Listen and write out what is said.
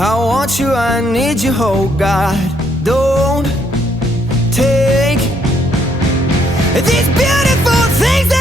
I want you, I need you, oh God. Don't take these beautiful things that